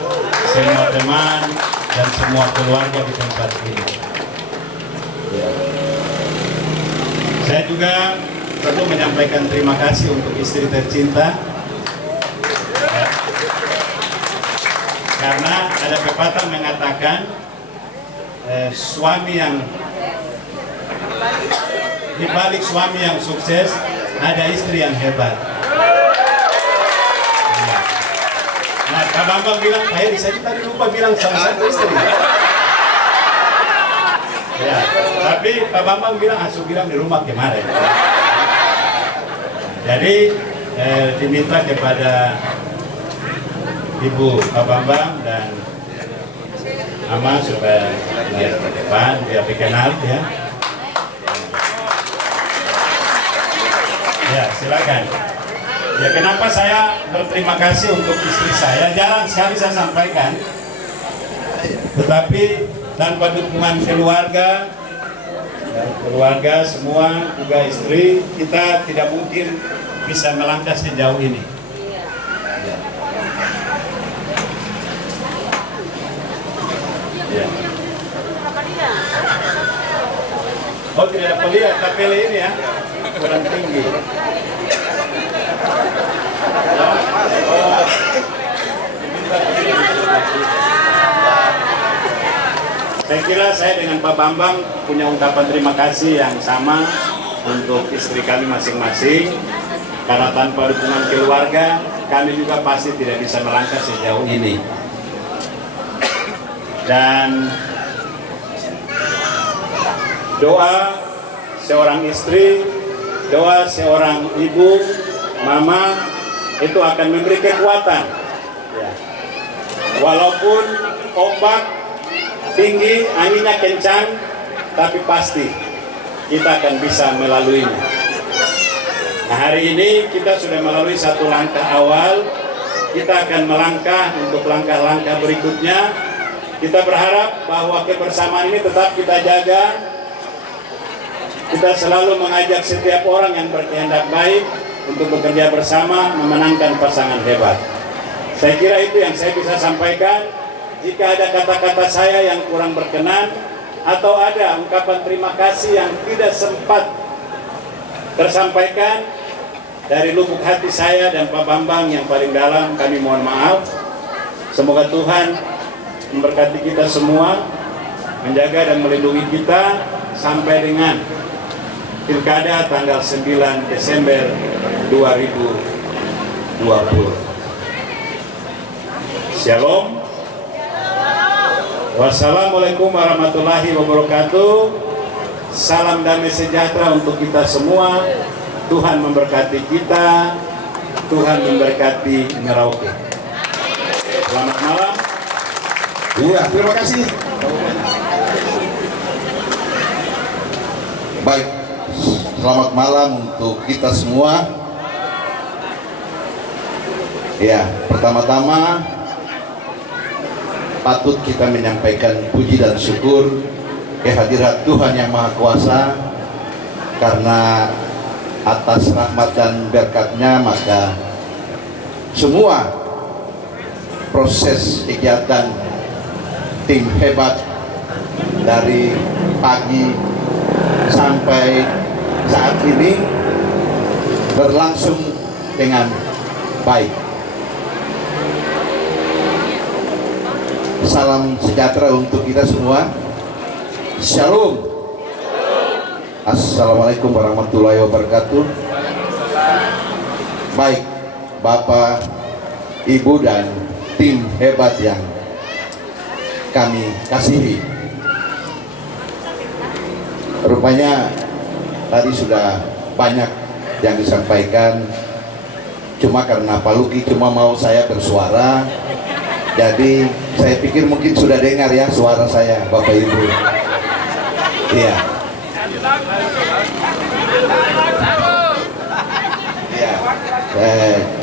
semua teman, dan semua keluarga di tempat ini. Saya juga perlu menyampaikan terima kasih untuk istri tercinta, karena ada pepatah mengatakan di balik suami yang sukses ada istri yang hebat. Nah, Pak Bambang bilang, saya tadi lupa bilang salah satu istri. Ya, tapi Pak Bambang bilang, bilang di rumah kemarin. Jadi diminta kepada Ibu Pak Bambang dan Mama supaya naik ke depan, biar dikenal ya. Ya, silakan. Ya, kenapa saya berterima kasih untuk istri saya? Jarang sekali saya sampaikan. Tetapi tanpa dukungan keluarga semua, juga istri, kita tidak mungkin bisa melangkah sejauh ini. Ya. Oh, tidak lihat tapele ini ya, kurang tinggi. Saya kira saya dengan Pak Bambang punya ungkapan terima kasih yang sama untuk istri kami masing-masing, karena tanpa dukungan keluarga kami juga pasti tidak bisa melangkah sejauh ini. Dan doa seorang istri, doa seorang ibu, mama, itu akan memberi kekuatan. Ya. Walaupun ombak tinggi, anginnya kencang, tapi pasti kita akan bisa melaluinya. Nah, hari ini kita sudah melalui satu langkah awal, kita akan melangkah untuk langkah-langkah berikutnya. Kita berharap bahwa kebersamaan ini tetap kita jaga. Kita selalu mengajak setiap orang yang berkehendak baik untuk bekerja bersama memenangkan pasangan hebat. Saya kira itu yang saya bisa sampaikan. Jika ada kata-kata saya yang kurang berkenan atau ada ungkapan terima kasih yang tidak sempat tersampaikan, dari lubuk hati saya dan Pak Bambang yang paling dalam, kami mohon maaf. Semoga Tuhan memberkati kita semua, menjaga dan melindungi kita sampai dengan Pilkada tanggal 9 Desember 2020. Shalom. Wassalamualaikum warahmatullahi wabarakatuh. Salam damai sejahtera untuk kita semua. Tuhan memberkati kita, Tuhan memberkati Merauke. Selamat malam. Iya, terima kasih. Baik, selamat malam untuk kita semua. Ya, pertama-tama patut kita menyampaikan puji dan syukur kehadirat Tuhan Yang Maha Kuasa, karena atas rahmat dan berkat-Nya maka semua proses kegiatan tim hebat dari pagi sampai saat ini berlangsung dengan Baik. Salam sejahtera untuk kita semua. Shalom. Assalamualaikum warahmatullahi wabarakatuh. Baik, Bapak, Ibu, dan tim hebat yang kami kasihi. Rupanya tadi sudah banyak yang disampaikan. Cuma karena Pak Luki cuma mau saya bersuara, jadi saya pikir mungkin sudah dengar ya suara saya, Bapak Ibu. Iya. Iya.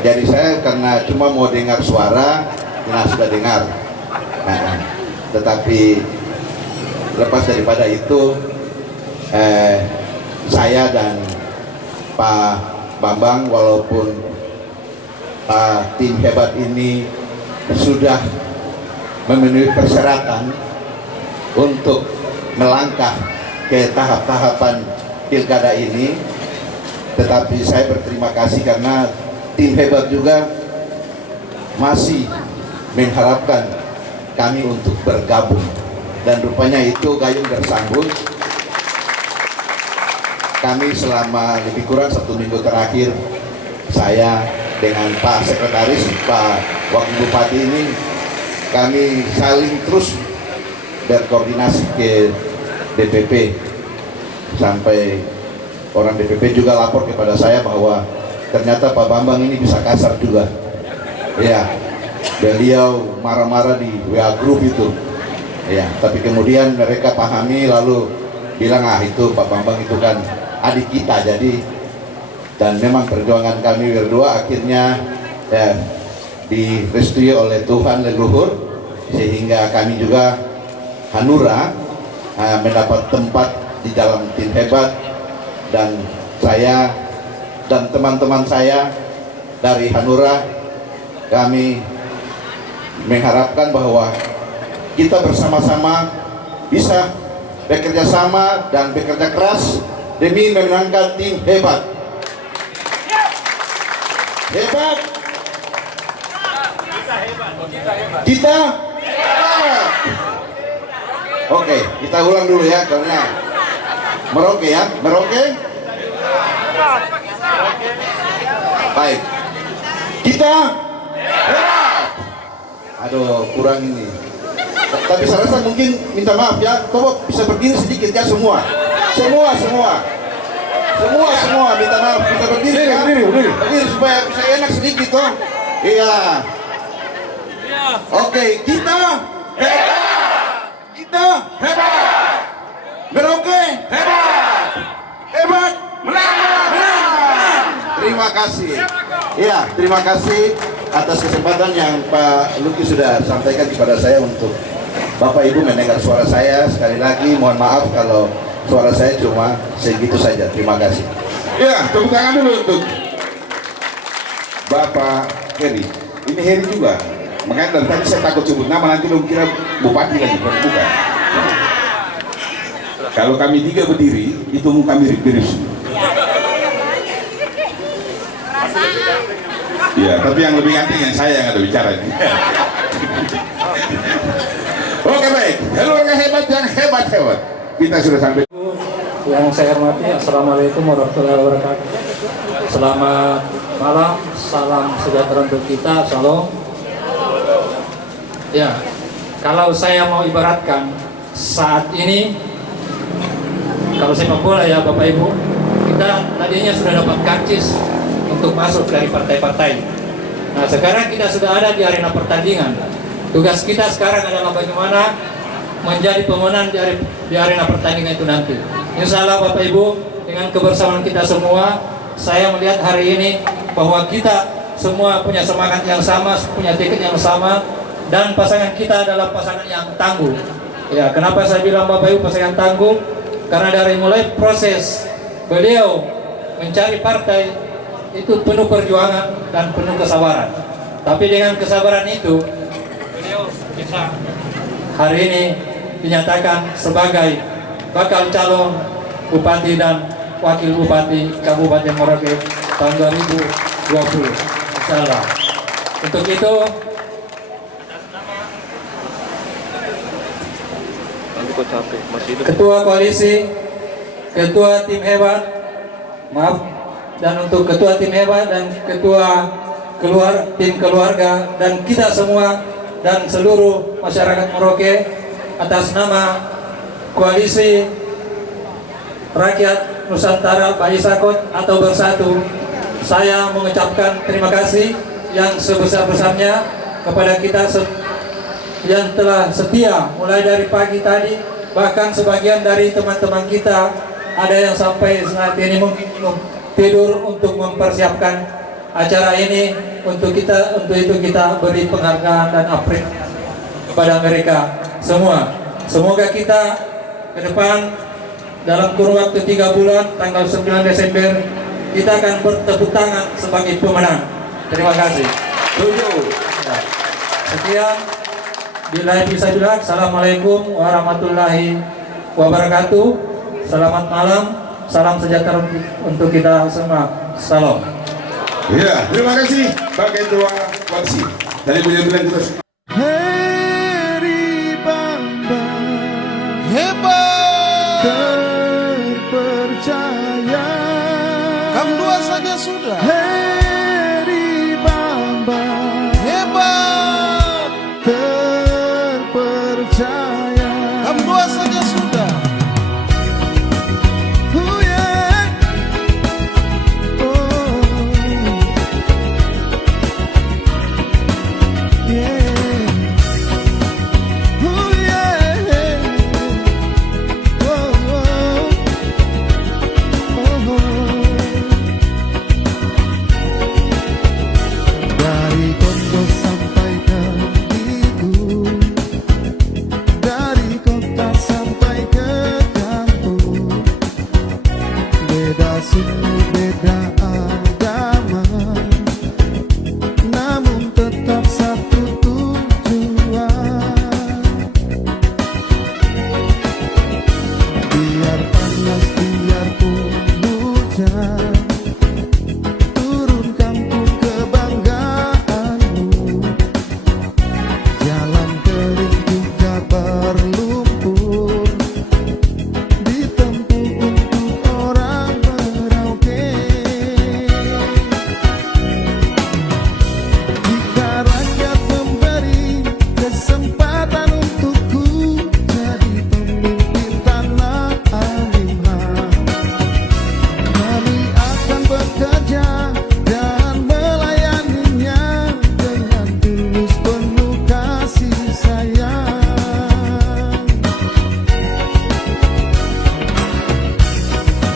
Jadi saya karena cuma mau dengar suara, nah sudah dengar. Nah, tetapi lepas daripada itu, saya dan Pak Bambang, walaupun tim hebat ini sudah memenuhi persyaratan untuk melangkah ke tahap-tahapan pilkada ini, tetapi saya berterima kasih karena tim hebat juga masih mengharapkan kami untuk bergabung, dan rupanya itu gayung bersambut. Kami selama lebih kurang 1 minggu terakhir, saya dengan Pak Sekretaris, Pak Wakil Bupati ini, kami saling terus berkoordinasi ke DPP, sampai orang DPP juga lapor kepada saya bahwa ternyata Pak Bambang ini bisa kasar juga. Ya, beliau marah-marah di WA Group itu. Ya, tapi kemudian mereka pahami lalu bilang, itu Pak Bambang itu kan adik kita, jadi, dan memang perjuangan kami berdua akhirnya ya, direstui oleh Tuhan leluhur, sehingga kami juga Hanura mendapat tempat di dalam tim hebat, dan saya dan teman-teman saya dari Hanura, kami mengharapkan bahwa kita bersama-sama bisa bekerja sama dan bekerja keras demi memenangkan tim hebat. Hebat. Kita hebat. Oke, kita ulang dulu ya, karena Merauke ya, Merauke. Baik. Kita hebat. Aduh, kurang ini. Tapi saya rasa mungkin minta maaf ya, coba bisa berdiri sedikit ya semua minta maaf, bisa berdiri ya, berdiri supaya bisa enak sedikit toh. Iya. Oke, kita hebat, kita hebat, Merauke hebat, hebat menang. Terima kasih. Iya, terima kasih atas kesempatan yang Pak Luki sudah sampaikan kepada saya untuk Bapak Ibu mendengar suara saya. Sekali lagi mohon maaf kalau suara saya cuma segitu saja. Terima kasih. Ya, tepuk tangan dulu untuk Bapak Heri. Ini Heri juga. Makanya dari tadi saya takut sebut nama, nanti dong kira bupati lagi, bukan. Kalau kami 3 berdiri, itu muka mirip-mirip. Ya, tapi yang lebih ganteng yang saya yang ada bicara. Oke, baik. Keluarga hebat yang hebat-hebat. Kita sudah sampai. Yang saya hormati, Assalamualaikum warahmatullahi wabarakatuh. Selamat malam, salam sejahtera untuk kita, Shalom. Ya, kalau saya mau ibaratkan saat ini, kalau sepak bola ya Bapak Ibu, kita tadinya sudah dapat karcis untuk masuk dari partai-partai. Nah, sekarang kita sudah ada di arena pertandingan. Tugas kita sekarang adalah bagaimana menjadi pemenang di arena pertandingan itu nanti. Insya Allah Bapak Ibu, dengan kebersamaan kita semua, saya melihat hari ini bahwa kita semua punya semangat yang sama, punya tekad yang sama, dan pasangan kita adalah pasangan yang tangguh. Ya, kenapa saya bilang Bapak Ibu pasangan tangguh? Karena dari mulai proses beliau mencari partai itu penuh perjuangan dan penuh kesabaran. Tapi dengan kesabaran itu, beliau bisa hari ini dinyatakan sebagai bakal calon Bupati dan Wakil Bupati Kabupaten Merauke tahun 2020. Insyaallah. Untuk itu Ketua Koalisi, Ketua Tim Hebat, dan untuk Ketua Tim Hebat dan Ketua Tim Keluarga dan kita semua dan seluruh masyarakat Merauke atas nama Koalisi Rakyat Nusantara Baisakot atau Bersatu, saya mengucapkan terima kasih yang sebesar-besarnya kepada kita yang telah setia mulai dari pagi tadi, bahkan sebagian dari teman-teman kita ada yang sampai saat ini mungkin tidur untuk mempersiapkan acara ini. Untuk itu kita beri penghargaan dan apresiasi kepada mereka semua. Semoga kita ke depan dalam kurun waktu 3 bulan tanggal 9 Desember kita akan bertepuk tangan sebagai pemenang. Terima kasih. Sekian. Bila bisa bilang, Assalamualaikum warahmatullahi wabarakatuh. Selamat malam, salam sejahtera untuk kita semua. Salam. Ya, terima kasih Pak Ketua Koalisi. Dari beliau-beliau terus. Heri Bamba hebat terpercaya. Kamu dua saja sudah. Heri Bamba hebat terpercaya. Kamu dua saja sudah.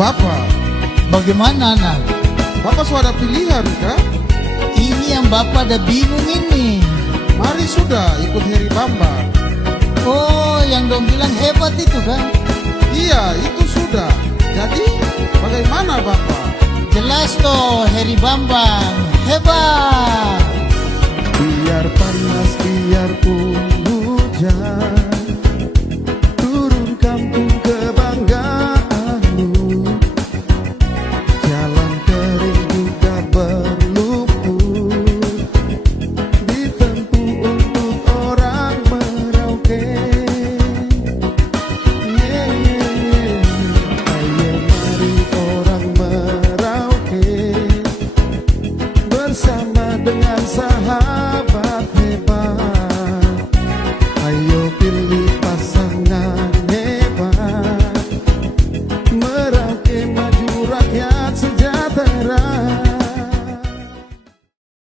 Bapak, bagaimana nak? Bapak sudah ada pilihan kah? Ini yang Bapak ada bingung ini. Mari sudah ikut Heri Bamba. Oh, yang dong bilang hebat itu kan? Iya, itu sudah. Jadi, bagaimana Bapak? Jelas toh, Heri Bambang hebat. Biar panas, biarpun hujan, turun kampung kebanggaanmu. Jalan kering juga berlumpur, ditempuh untuk orang Merauke. Ayo mari orang Merauke bersama dengan sahabat